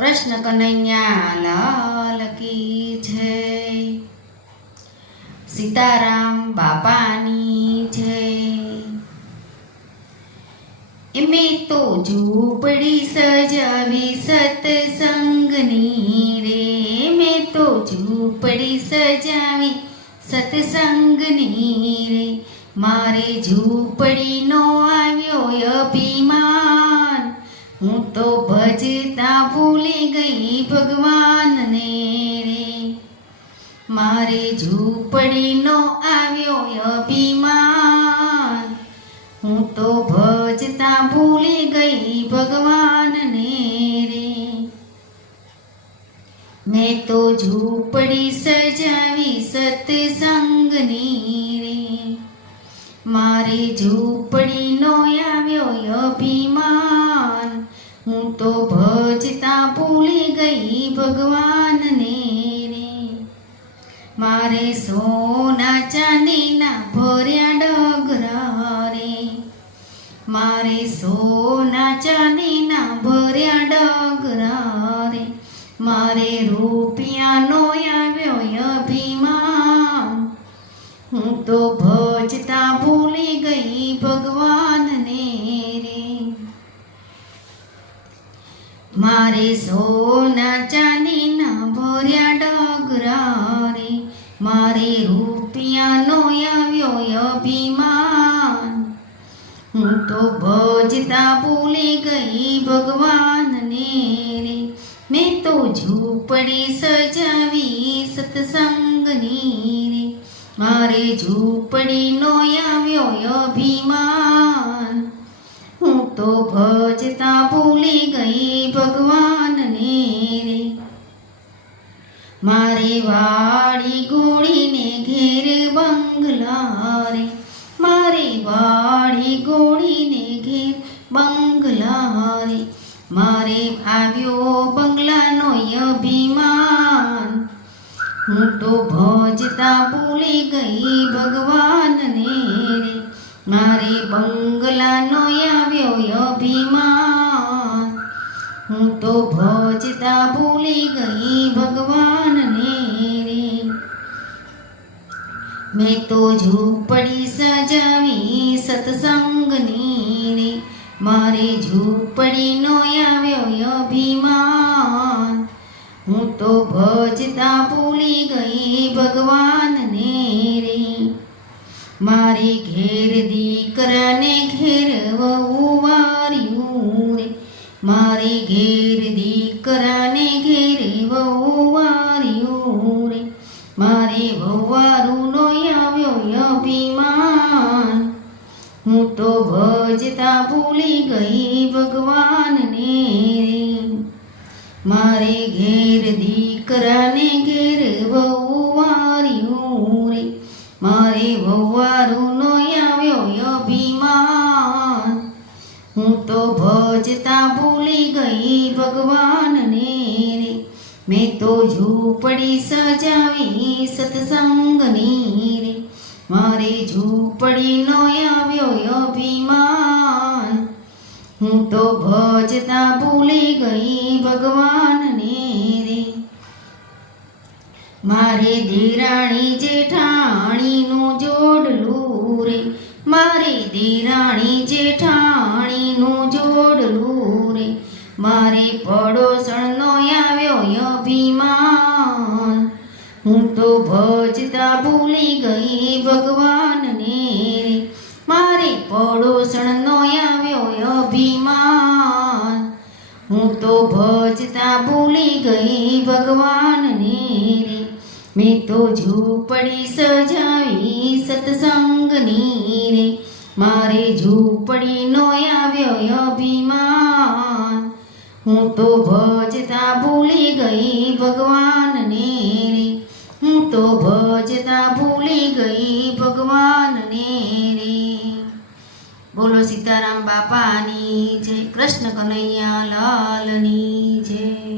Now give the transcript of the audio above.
કૃષ્ણ કનૈયા લાલ કી જય. સીતારામ બાપાની જય. મેં તો ઝૂંપડી સજાવી સત્સંગની રે. મેં તો ઝૂંપડી સજાવી સત્સંગની રે. મારે ઝૂંપડીનો આવ્યો અભિમાન. હું તો ભજતા ભૂલી ગઈ ભગવાનને રે. મારે ઝૂંપડીનો આવ્યો અભિમાન. હું તો ભજતા ભૂલી ગઈ ભગવાનને રે. મેં તો ઝૂંપડી સજાવી સત્સંગની રે. મારે ઝૂંપડીનો આવ્યો અભિમાન. હું તો ભજતા ભૂલી ગઈ ભગવાનને રે. મારે સોના ચાંદીના ભર્યા ડગરા રે. મારે સોના ચાંદીના ભર્યા ડગરા રે. મારે રૂપિયાનો આવ્યો અભિમાન. હું તો ભજતા ભૂલી ગઈ ભગવાનને રે. મારે સોના ચાંદીના ભર્યા ડગરા રે. મારે રૂપિયાનો આવ્યો અભિમાન. હું તો ભજતા ભૂલી ગઈ ભગવાનને રે. મેં તો ઝૂંપડી સજાવી સત્સંગની રે. મારે ઝૂંપડીનો આવ્યો અભિમાન. હું તો ભજતા ભૂલી ગઈ ભગવાનને રે. મારે વાડી ગોળીને ઘેર બંગલા રે. મારે વાડી ગોળીને ઘેર બંગલા રે. મારે આવ્યો બંગલાનો અભિમાન. હું તો ભજતા ભૂલી ગઈ ભગવાનને રે. મારે બંગલાનો આવ્યો અભિમાન. હું તો ભજતા ભૂલી ગઈ ભગવાનને રે. મેં તો ઝૂંપડી સજાવી સત્સંગની રે. મારે ઝૂંપડીનો આવ્યો અભિમાન. હું તો ભજતા ભૂલી ગઈ ભગવાનને રે. મારી ઘેર દીકરાને ઘેર વહુ વાર્યું રે. મારી ઘેર દીકરાને ઘેર વહુ વાર્યું રે. મારે વહુવારુનો આવ્યો અભિમાન. હું તો ભજતા ભૂલી ગઈ ભગવાનને રે. મારે ઘેર દીકરાને ઘેર વહુ વાર્યું રે. મારે વહુવારુનો આવ્યો અભિમાન. હું તો ભજતા ભૂલી ગઈ ભગવાનને રે. મેં તો ઝૂંપડી સજાવી સત્સંગની રે. મારે ઝૂંપડીનો આવ્યો અભિમાન. હું તો ભજતા ભૂલી ગઈ ભગવાનને રે. મારે દેરાણી જેઠાણીનું જોડલું રે. મારે દેરાણી જેઠાણીનું જોડલું રે. મારે પડોસણનો આવ્યો અભિમાન. હું તો ભજતા ભૂલી ગઈ ભગવાનને રે. મારે પડોસણનો આવ્યો અભિમાન. હું તો ભજતા ભૂલી ગઈ ભગવાનને રે. મેં તો ઝૂંપડી સજાવી સત્સંગની રે. મારે ઝૂંપડીનો આવ્યો અભિમાન. હું તો ભજતા ભૂલી ગઈ ભગવાનને રે. હું તો ભજતા ભૂલી ગઈ ભગવાનને રે. બોલો સીતારામ બાપાની જય. કૃષ્ણ કનૈયા લાલની જય.